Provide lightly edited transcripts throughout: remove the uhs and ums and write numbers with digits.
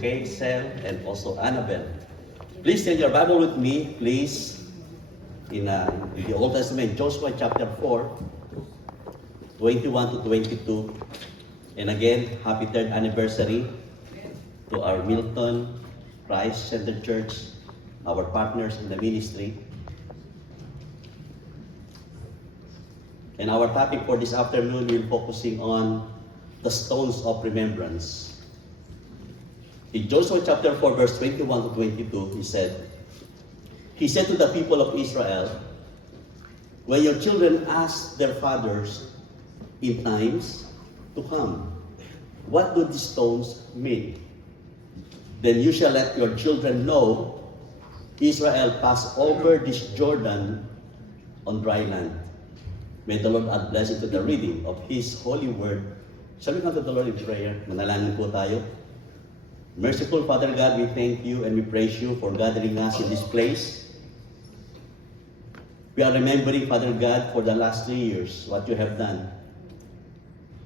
Hazel, and also Annabelle. Please take your Bible with me, please, in the Old Testament, Joshua chapter 4, 21 to 22. And again, happy 3rd anniversary to our Milton Christ Center Church, our partners in the ministry. And our topic for this afternoon, we're focusing on the stones of remembrance. In Joshua chapter 4, verse 21 to 22, he said to the people of Israel, when your children ask their fathers in times to come, what do these stones mean? Then you shall let your children know, Israel passed over this Jordan on dry land. May the Lord add blessing to the reading of His holy word. Shall we come to the Lord in prayer? Manalangin po tayo. Merciful Father God, we thank you and we praise you for gathering us in this place. We are remembering, Father God, for the last 3 years, what you have done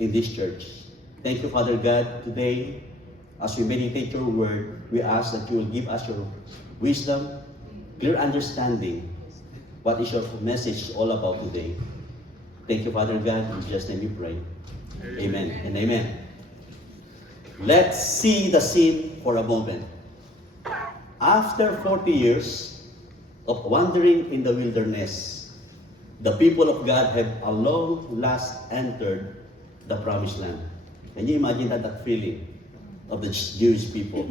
in this church. Thank you, Father God. Today, as we meditate your word, we ask that you will give us your wisdom, clear understanding, what is your message all about today. Thank you, Father God. In Jesus' name we pray. Amen and amen. Let's see the scene for a moment. After 40 years of wandering in the wilderness, the people of God have at long last entered the promised land. Can you imagine that feeling of the Jewish people?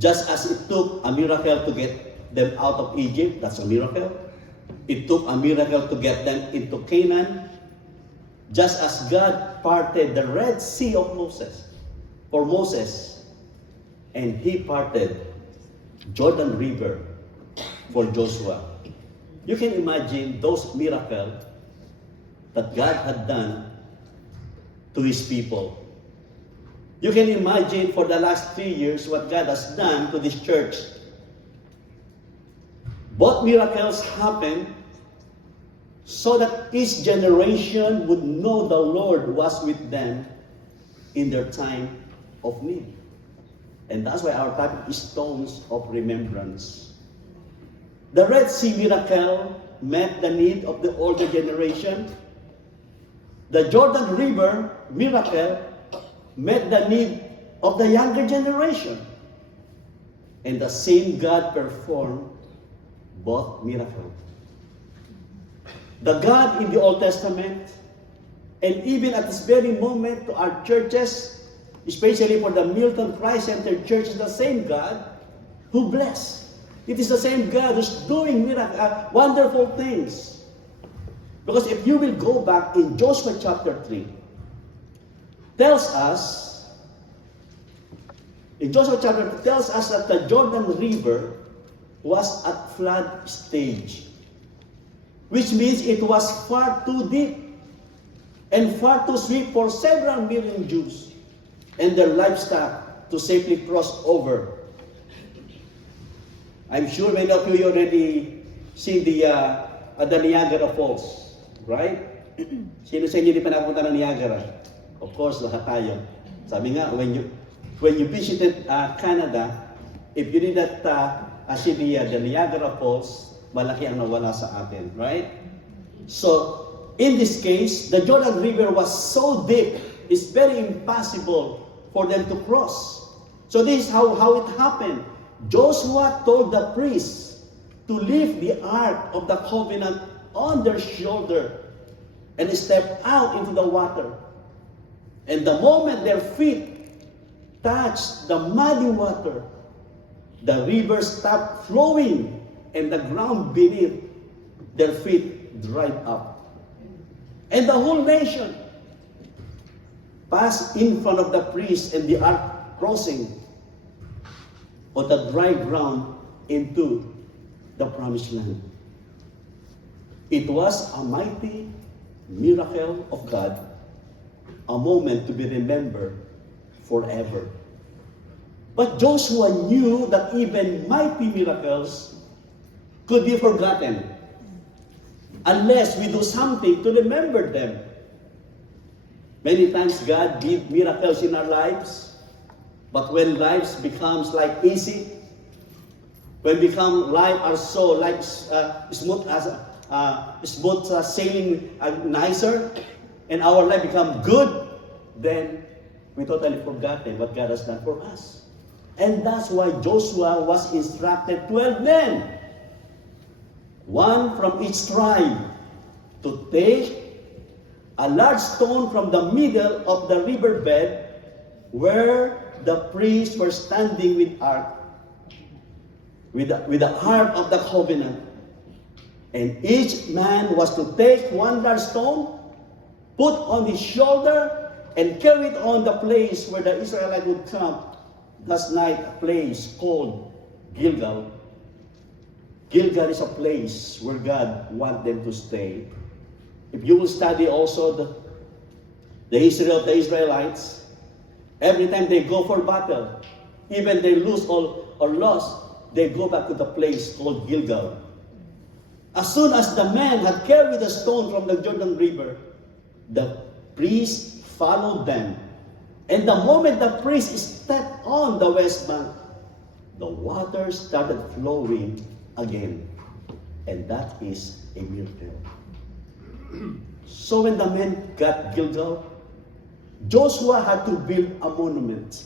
Just as it took a miracle to get them out of Egypt, that's a miracle. It took a miracle to get them into Canaan. Just as God parted the Red Sea of Moses, for Moses, and He parted Jordan River for Joshua. You can imagine those miracles that God had done to His people. You can imagine for the last 3 years what God has done to this church. Both miracles happened so that each generation would know the Lord was with them in their time of need. And that's why our topic is stones of remembrance. The Red Sea miracle met the need of the older generation. The Jordan River miracle met the need of the younger generation. And the same God performed both miracles. The God in the Old Testament, and even at this very moment to our churches, especially for the Milton Christ Center Church, is the same God who bless. It is the same God who's doing wonderful things. Because if you will go back in Joshua chapter 3, tells us that the Jordan River was at flood stage, which means it was far too deep and far too swift for several million Jews and their livestock to safely cross over. I'm sure many of you already seen the Niagara Falls, right? Sino sa inyo di pa napunta ng Niagara? Of course, lahat tayo. Sabi nga, when you visited Canada, if you did not see the Niagara Falls, malaki ang nawala sa atin, right? So, in this case, the Jordan River was so deep, it's very impossible for them to cross. So this is how it happened. Joshua told the priests to lift the Ark of the Covenant on their shoulder and step out into the water. And the moment their feet touched the muddy water, the river stopped flowing and the ground beneath their feet dried up. And the whole nation passed in front of the priest and the ark crossing on the dry ground into the promised land. It was a mighty miracle of God, a moment to be remembered forever. But Joshua knew that even mighty miracles could be forgotten unless we do something to remember them. Many times God did miracles in our lives, But when lives becomes like easy, when become life are so like smooth as sailing nicer, and our life become good, then we totally forgotten what God has done for us. And that's why Joshua was instructed 12 men, one from each tribe, to take a large stone from the middle of the riverbed where the priests were standing with the ark of the covenant. And each man was to take one large stone, put on his shoulder, and carry it on the place where the Israelites would camp that night, a place called Gilgal. Gilgal is a place where God wants them to stay. If you will study also the history of the Israelites, every time they go for battle, even they lose or lost, they go back to the place called Gilgal. As soon as the man had carried the stone from the Jordan River, the priest followed them. And the moment the priest stepped on the west bank, the water started flowing again. And that is a miracle. So when the men got Gilgal, Joshua had to build a monument,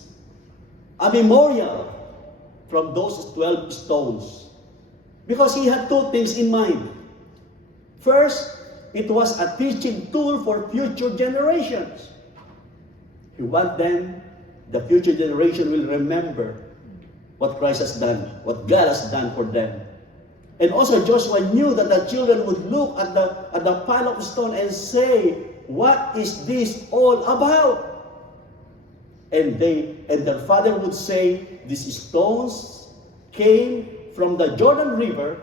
a memorial from those 12 stones. Because he had two things in mind. First, it was a teaching tool for future generations. He wanted them, the future generation will remember what Christ has done, what God has done for them. And also Joshua knew that the children would look at the pile of stone and say, "What is this all about?" And their father would say, "These stones came from the Jordan River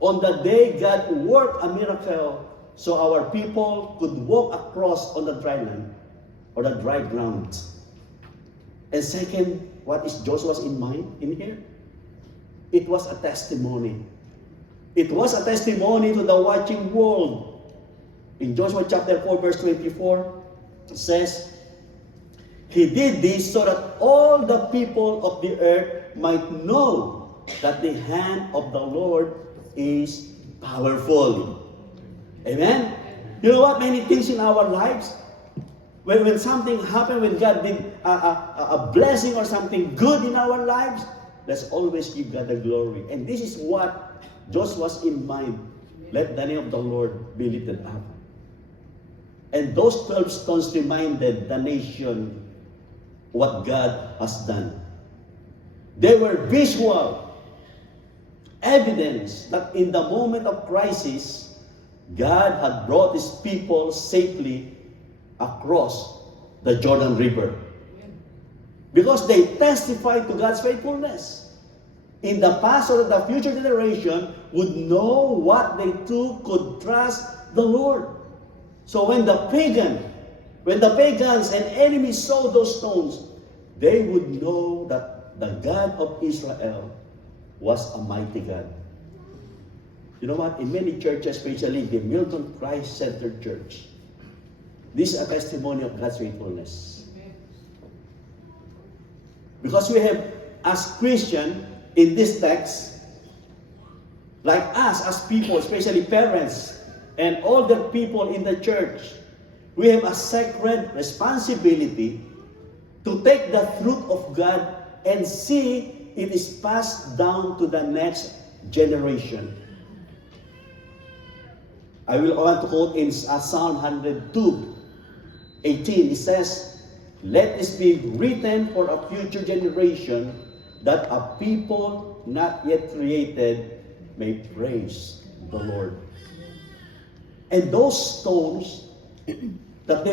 on the day God worked a miracle so our people could walk across on the dry land or the dry ground." And second, what is Joshua's in mind in here? It was a testimony. It was a testimony to the watching world. In Joshua chapter 4 verse 24, it says, "He did this so that all the people of the earth might know that the hand of the Lord is powerful." Amen? You know what? Many things in our lives, when something happened, when God did a blessing or something good in our lives, let's always give God the glory. And this is what Joshua's in mind. Let the name of the Lord be lifted up. And those 12 stones reminded the nation what God has done. They were visual evidence that in the moment of crisis, God had brought His people safely across the Jordan River. Because they testified to God's faithfulness. In the past or the future generation would know what they too could trust the Lord. So when the pagans and enemies saw those stones, they would know that the God of Israel was a mighty God. You know what? In many churches, especially the Milton Christ-centered church, this is a testimony of God's faithfulness. Because we have, as Christians, in this text, like us as people, especially parents and older people in the church, we have a sacred responsibility to take the truth of God and see it is passed down to the next generation. I will want to quote in Psalm 102:18. It says, "Let this be written for a future generation, that a people not yet created may praise the Lord." And those stones that they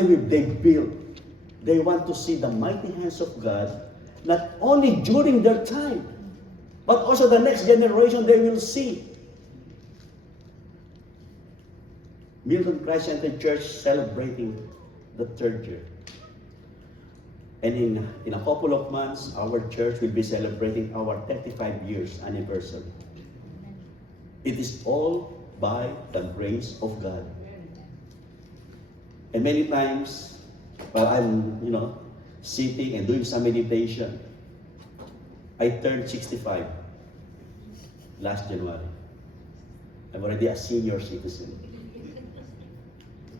built, they want to see the mighty hands of God, not only during their time, but also the next generation they will see. Milton Christ-centered Church celebrating the third year. And in a couple of months, our church will be celebrating our 35 years anniversary. It is all by the grace of God. And many times, while I'm, sitting and doing some meditation, I turned 65 last January. I'm already a senior citizen.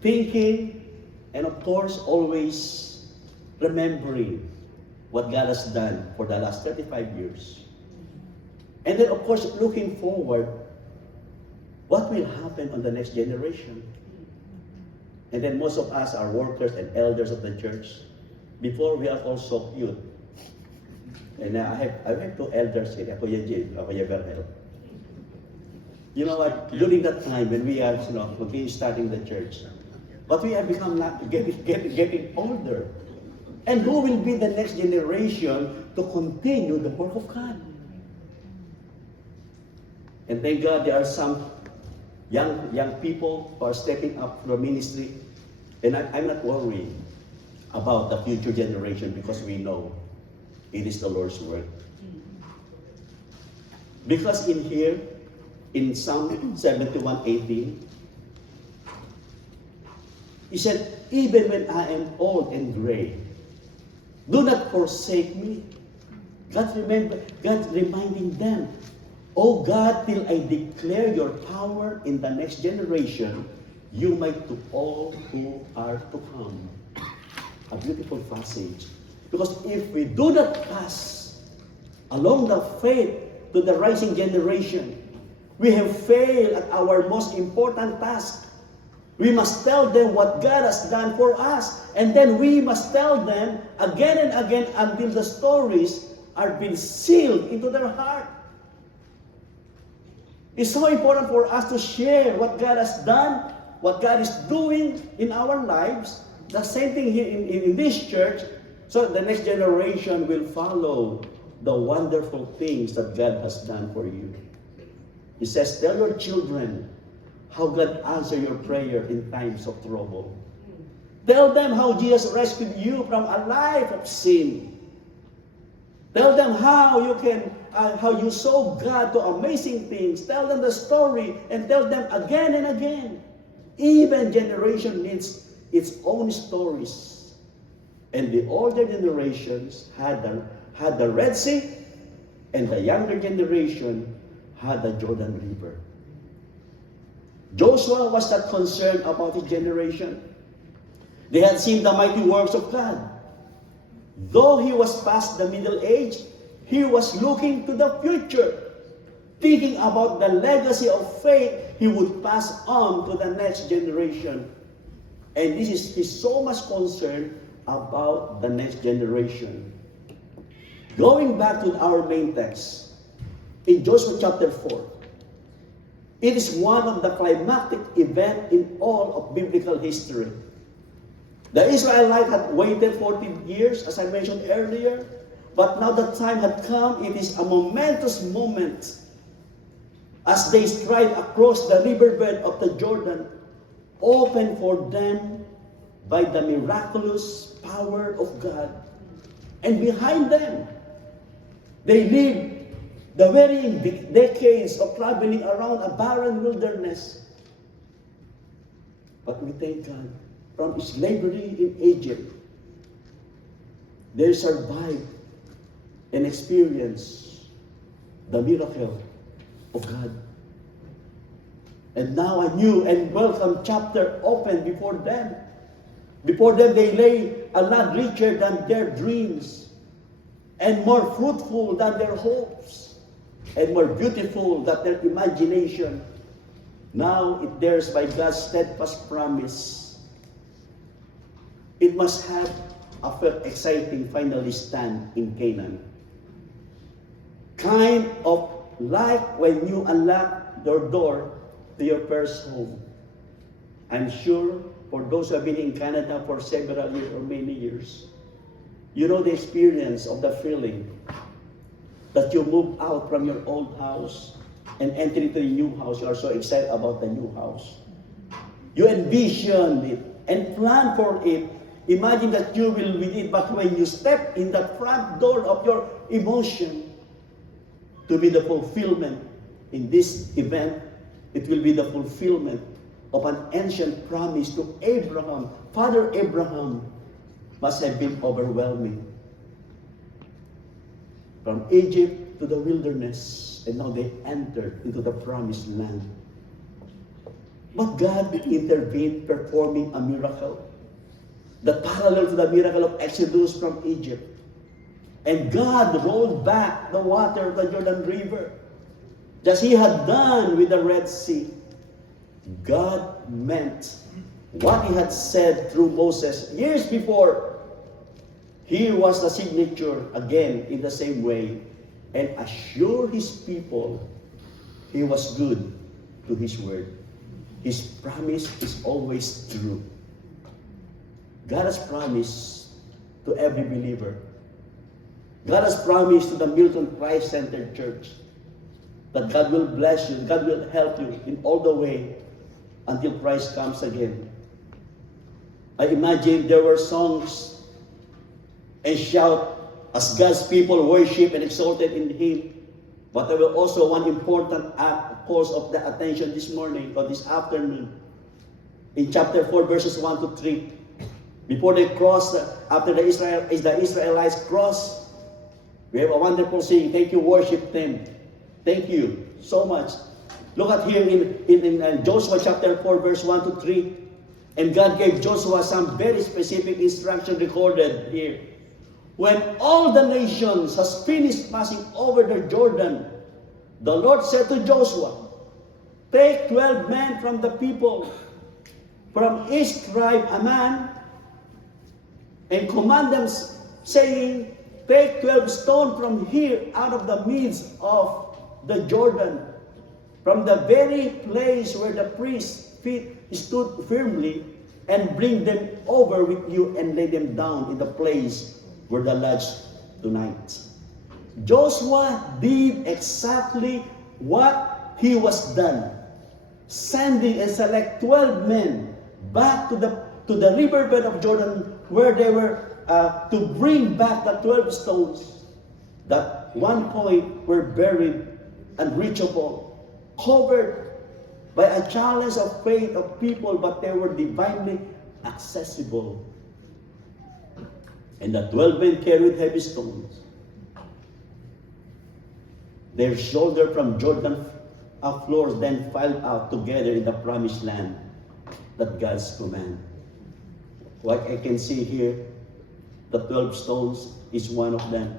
Thinking, and of course, always remembering what God has done for the last 35 years. And then, of course, looking forward, what will happen on the next generation? And then most of us are workers and elders of the church. Before, we are also youth. And I have two elders here, Kuya Jim, Kuya Berhel. You know what? During that time when we are, when we starting the church, but we have become getting older. And who will be the next generation to continue the work of God? And thank God there are some young people who are stepping up for ministry. And I'm not worried about the future generation because we know it is the Lord's work. Because in here, in Psalm 71:18, he said, even when I am old and gray, do not forsake me. God reminding them, oh God, till I declare your power in the next generation, you might to all who are to come. A beautiful passage. Because if we do not pass along the faith to the rising generation, we have failed at our most important task. We must tell them what God has done for us. And then we must tell them again and again until the stories are being sealed into their heart. It's so important for us to share what God has done, what God is doing in our lives. The same thing here in this church, so the next generation will follow the wonderful things that God has done for you. He says, tell your children how God answered your prayer in times of trouble. Tell them how Jesus rescued you from a life of sin. Tell them how you saw God do amazing things. Tell them the story and tell them again and again. Even generation needs its own stories. And the older generations had the Red Sea, and the younger generation had the Jordan River. Joshua was not concerned about his generation. They had seen the mighty works of God. Though he was past the middle age, he was looking to the future, thinking about the legacy of faith he would pass on to the next generation. And he's so much concerned about the next generation. Going back to our main text, in Joshua chapter 4, it is one of the climactic events in all of biblical history. The Israelites had waited 14 years, as I mentioned earlier, but now the time had come. It is a momentous moment as they stride across the riverbed of the Jordan, opened for them by the miraculous power of God. And behind them, they lived the varying decades of traveling around a barren wilderness. But we thank God, from slavery in Egypt, they survived and experienced the miracle of God. And now a new and welcome chapter opened before them. Before them they lay a lot richer than their dreams, and more fruitful than their hopes, and more beautiful than their imagination. Now it bears by God's steadfast promise. It must have a exciting finally stand in Canaan. Kind of like when you unlock your door to your first home. I'm sure for those who have been in Canada for several years or many years, you know the experience of the feeling that you move out from your old house and enter into a new house. You are so excited about the new house. You envision it and plan for it. Imagine that you will with it, but when you step in the front door of your emotion to be the fulfillment in this event, it will be the fulfillment of an ancient promise to Abraham. Father Abraham must have been overwhelming. from Egypt to the wilderness, and now they entered into the promised land. But God intervened, performing a miracle, the parallel to the miracle of Exodus from Egypt. And God rolled back the water of the Jordan River, just He had done with the Red Sea. God meant what He had said through Moses years before. Here was the signature again in the same way, and assure His people He was good to His word. His promise is always true. God has promised to every believer. God has promised to the Milton Christ-centered church that God will bless you, God will help you in all the way until Christ comes again. I imagine there were songs and shout as God's people worship and exalted in Him. But there was also one important cause of the attention this morning or this afternoon. In chapter 4, verses 1 to 3. Before they crossed, after the Israelites crossed, we have a wonderful saying, thank you, worship them. Thank you so much. Look at here in Joshua chapter 4, verse 1 to 3. And God gave Joshua some very specific instruction recorded here. When all the nations has finished passing over the Jordan, the Lord said to Joshua, take 12 men from the people, from each tribe a man, and command them, saying, take 12 stones from here out of the midst of the Jordan, from the very place where the priest's feet stood firmly, and bring them over with you and lay them down in the place where they lodge tonight. Joshua did exactly what he was done, sending and select 12 men back to the riverbed of Jordan, where they were to bring back the 12 stones that one point were buried, unreachable, covered by a challenge of faith of people, but they were divinely accessible. And the 12 men carried heavy stones. Their shoulder from Jordan floors then filed out together in the promised land that God's command. Like I can see here, the 12 stones is one of them.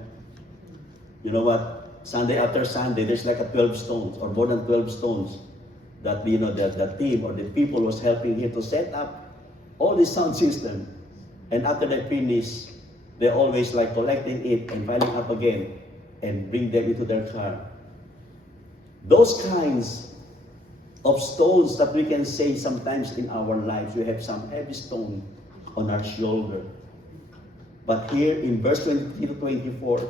You know what? Sunday after Sunday, there's like a 12 stones or more than 12 stones that the team or the people was helping here to set up all the sound system. And after they finish, they always like collecting it and piling up again and bring them into their car. Those kinds of stones that we can say sometimes in our lives, we have some heavy stone on our shoulder. But here in verse 23 to 24,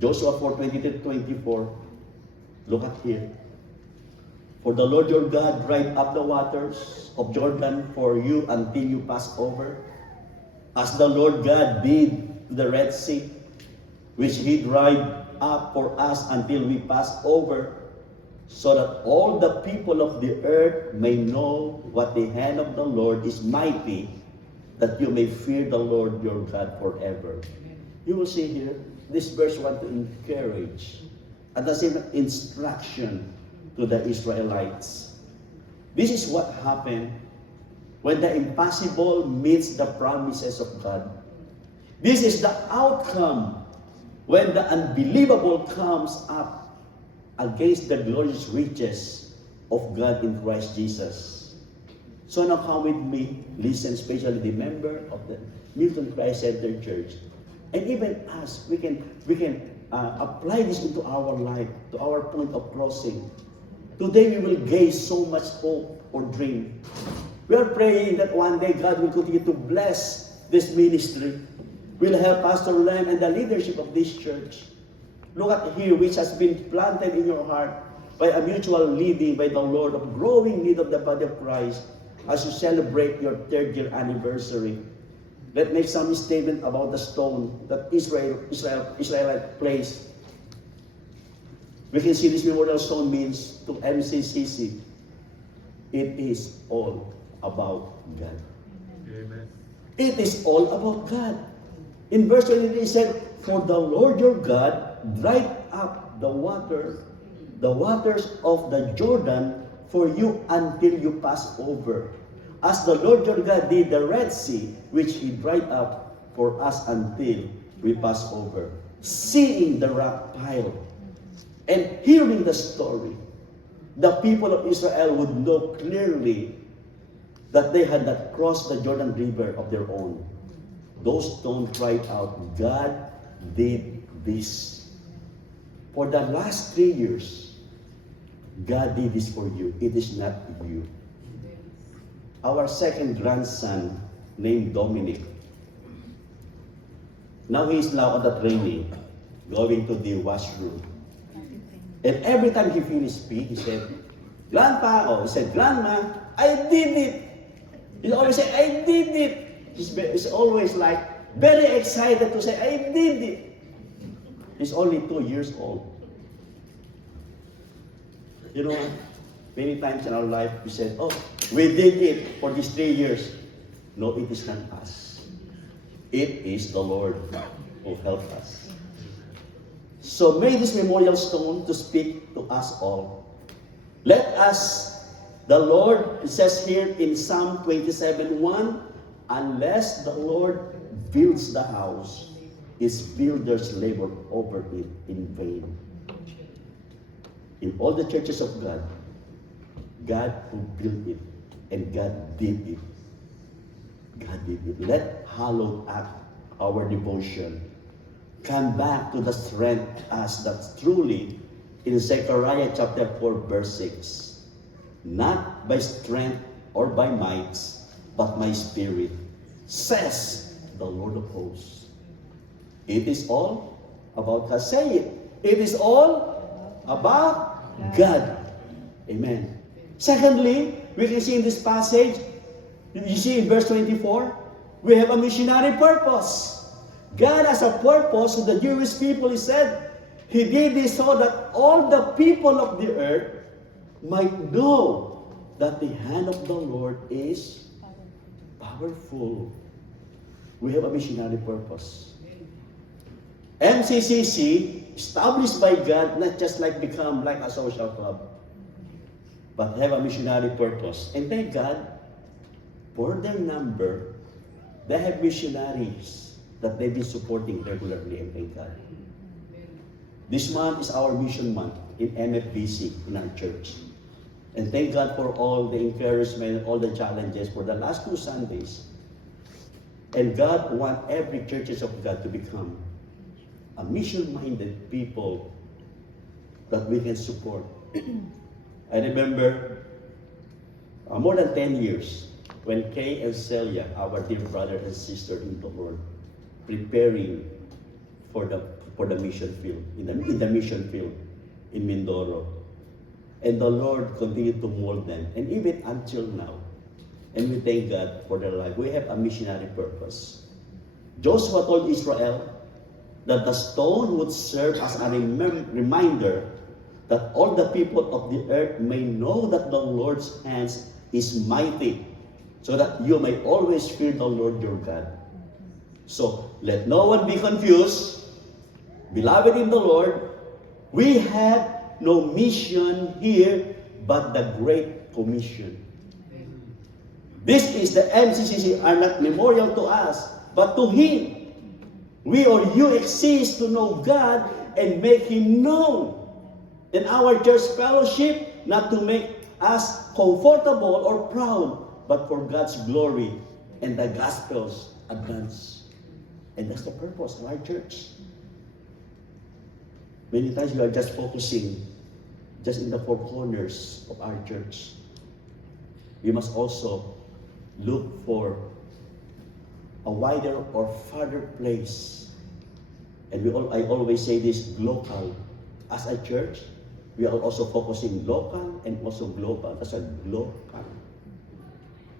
Joshua 4:23 to 24, look at here. For the Lord your God dried up the waters of Jordan for you until you pass over, as the Lord God did to the Red Sea, which He dried up for us until we pass over, so that all the people of the earth may know what the hand of the Lord is mighty, that you may fear the Lord your God forever. You will see here, this verse want to encourage and the same instruction to the Israelites. This is what happened when the impossible meets the promises of God. This is the outcome when the unbelievable comes up against the glorious riches of God in Christ Jesus. So now come with me, listen, especially the member of the Milton Christ Center Church. And even us, we can apply this into our life, to our point of crossing. Today we will gain so much hope or dream. We are praying that one day God will continue to bless this ministry, will help Pastor Lem and the leadership of this church. Look at here, which has been planted in your heart by a mutual leading by the Lord of growing need of the body of Christ as you celebrate your 3rd year anniversary. Let's make some statement about the stone that Israelite placed. We can see this memorial stone means to MCCC. It is all about God. Amen. It is all about God. In verse 23 it said, for the Lord your God dried up the waters of the Jordan for you until you pass over. As the Lord your God did the Red Sea, which he dried up for us until we pass over. Seeing the rock pile and hearing the story, the people of Israel would know clearly that they had not crossed the Jordan River of their own. Those stones cried out, God did this. For the last 3 years, God did this for you. It is not you. Our second grandson, named Dominic, now he is now on the training, going to the washroom. And every time he finished speak, he said, Grandpa, or he said, Grandma, I did it. He always say, I did it. He's always like, very excited to say, I did it. He's only 2 years old. You know, many times in our life, we said, oh, we did it for these 3 years. No, it is not us. It is the Lord who helped us. So may this memorial stone to speak to us all. Let us, the Lord, it says here in Psalm 27:1, unless the Lord builds the house, its builders labor over it in vain. In all the churches of God, God who built it, and God did it. God did it. Let hallowed act our devotion. Come back to the strength as that's truly in Zechariah chapter 4 verse 6. Not by strength or by might, but my spirit, says the Lord of hosts. It is all about God. Say it. It is all about God. Amen. Secondly, we can see in this passage, you see in verse 24, we have a missionary purpose. God has a purpose to the Jewish people. He said, He did this so that all the people of the earth might know that the hand of the Lord is powerful. We have a missionary purpose. MCCC, established by God, not just like become like a social club, but have a missionary purpose. And thank God, for their number, they have missionaries that they've been supporting regularly, and thank God. This month is our mission month in MFBC, in our church. And thank God for all the encouragement, all the challenges for the last 2 Sundays. And God wants every churches of God to become a mission-minded people that we can support. I remember more than 10 years when Kay and Celia, our dear brother and sister in the Lord, preparing for the mission field, in the mission field in Mindoro. And the Lord continued to mold them, and even until now. And we thank God for their life. We have a missionary purpose. Joshua told Israel that the stone would serve as a reminder that all the people of the earth may know that the Lord's hands is mighty, so that you may always fear the Lord your God. So, let no one be confused. Beloved in the Lord, we have no mission here but the Great Commission. This is the MCCC are not memorial to us, but to Him. We or you exist to know God and make Him known. In our church fellowship, not to make us comfortable or proud, but for God's glory and the gospel's advance. And that's the purpose of our church. Many times we are just focusing just in the 4 corners of our church. We must also look for a wider or farther place. And I always say this, local. As a church, we are also focusing local and also global. That's a global.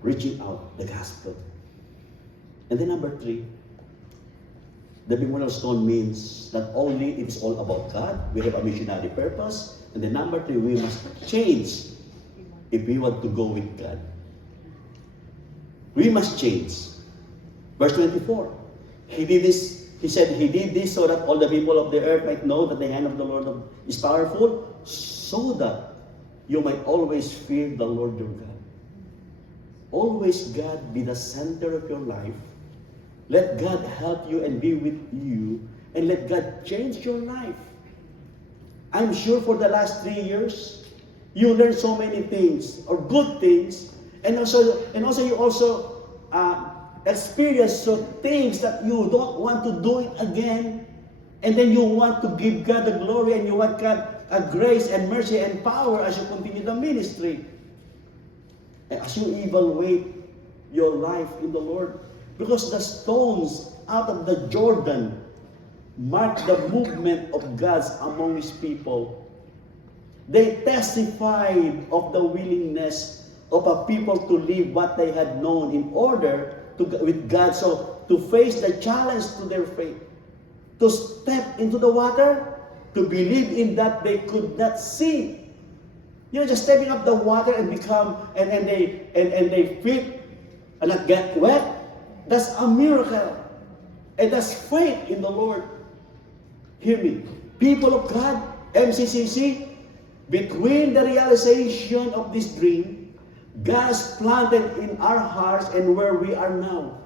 Reaching out the gospel. And then number 3, the memorial stone means not only it is all about God, we have a missionary purpose, and then number 3, we must change if we want to go with God. We must change. Verse 24, He did this He said he did this so that all the people of the earth might know that the hand of the Lord is powerful, so that you might always fear the Lord your God. Always God be the center of your life. Let God help you and be with you, and let God change your life. I'm sure for the last 3 years, you learned so many things, or good things, and also you also experience some things that you don't want to do it again, and then you want to give God the glory, and you want God a grace and mercy and power as you continue the ministry. And as you evaluate your life in the Lord, because the stones out of the Jordan mark the movement of God's among His people. They testified of the willingness of a people to live what they had known in order to with God, so to face the challenge to their faith, to step into the water, to believe in that they could not see. You know, just stepping up the water and they feet and not get wet. That's a miracle. And that's faith in the Lord. Hear me. People of God, MCCC, between the realization of this dream, God has planted in our hearts and where we are now.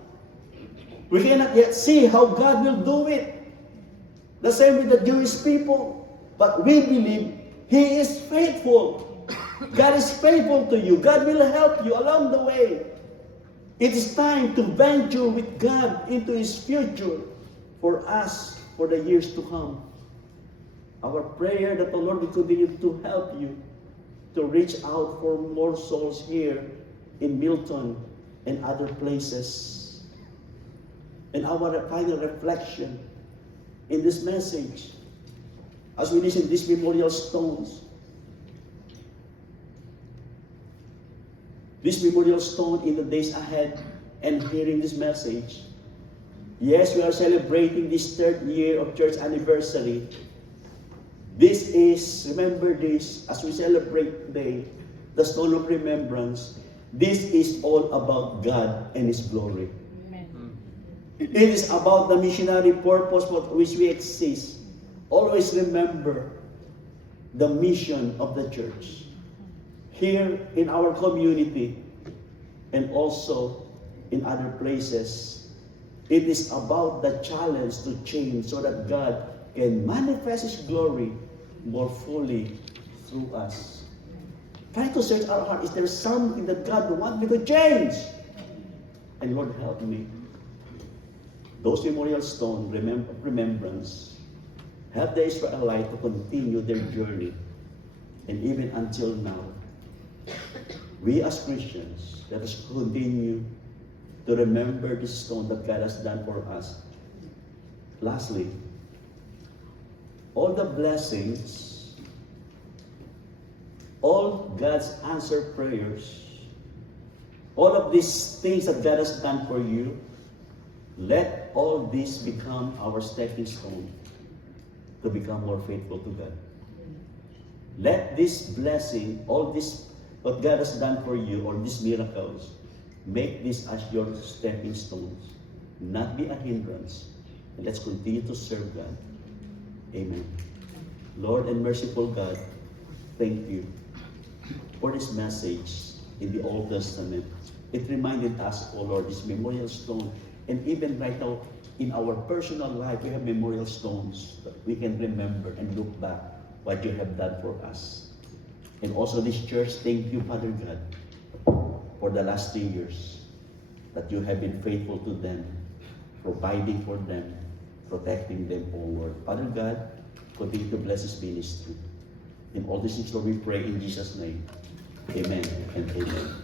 We cannot yet see how God will do it. The same with the Jewish people. But we believe He is faithful. God is faithful to you. God will help you along the way. It is time to venture with God into His future for us for the years to come. Our prayer that the Lord will continue to help you to reach out for more souls here in Milton and other places. And our final reflection in this message, as we listen to these memorial stones, this memorial stone in the days ahead and hearing this message. Yes, we are celebrating this 3rd year of church anniversary. This is, remember this, as we celebrate today, the stone of remembrance, this is all about God and His glory. Amen. It is about the missionary purpose for which we exist. Always remember the mission of the church. Here in our community and also in other places, it is about the challenge to change so that God can manifest His glory more fully through us. Try to search our heart. Is there something that God wants me to change? And Lord, help me. Those memorial stones, remembrance, help the Israelites to continue their journey. And even until now, we as Christians, let us continue to remember this stone that God has done for us. Lastly, all the blessings, all God's answered prayers, all of these things that God has done for you, let all this become our stepping stone to become more faithful to God. Let this blessing, all this, what God has done for you, or these miracles, make this as your stepping stones, not be a hindrance. And let's continue to serve God. Amen. Lord and merciful God, thank you for this message in the Old Testament. It reminded us, oh Lord, this memorial stone. And even right now, in our personal life, we have memorial stones that we can remember and look back what you have done for us. And also this church, thank you, Father God, for the last 3 years that you have been faithful to them, providing for them, protecting them, oh Lord. Father God, continue to bless this ministry. In all these things, Lord, we pray in Jesus' name. Amen and amen.